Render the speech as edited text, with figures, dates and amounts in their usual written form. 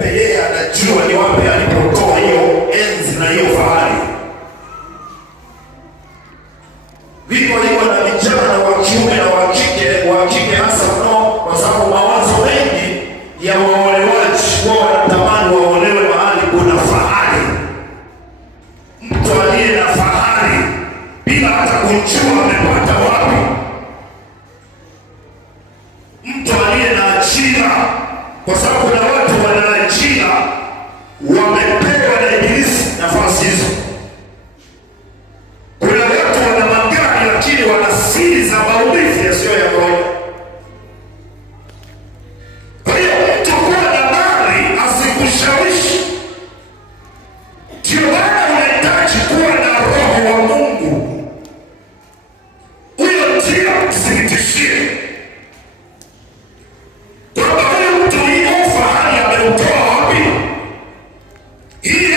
Yeye anajua ni wapi alipotoa hiyo enzi na hiyo fahari. Vipi walikuwa na vijana wa kiume na wa kike hasa mno, kwa sababu mawazo mengi ya waolewaji wao wanatamani waolewe mahali kuna fahari. Mtu aliye na fahari bila hata kujua amepata wapi. Mtu aliye na ajira, kwa sababu kuna watu wana ajira wamepewa na Ibilisi nafasi hizo. Kuna watu wana magari lakini wana siri za maumivu yasiyo ya kawaida. Kwa hiyo mtu kuwa na mali asikushawishi. Ndio maana unahitaji kuwa na Roho wa Mungu. Huyo ndio kuthibitishie kwamba huyu mtu hiyo fahari ameutoa wapi. Hii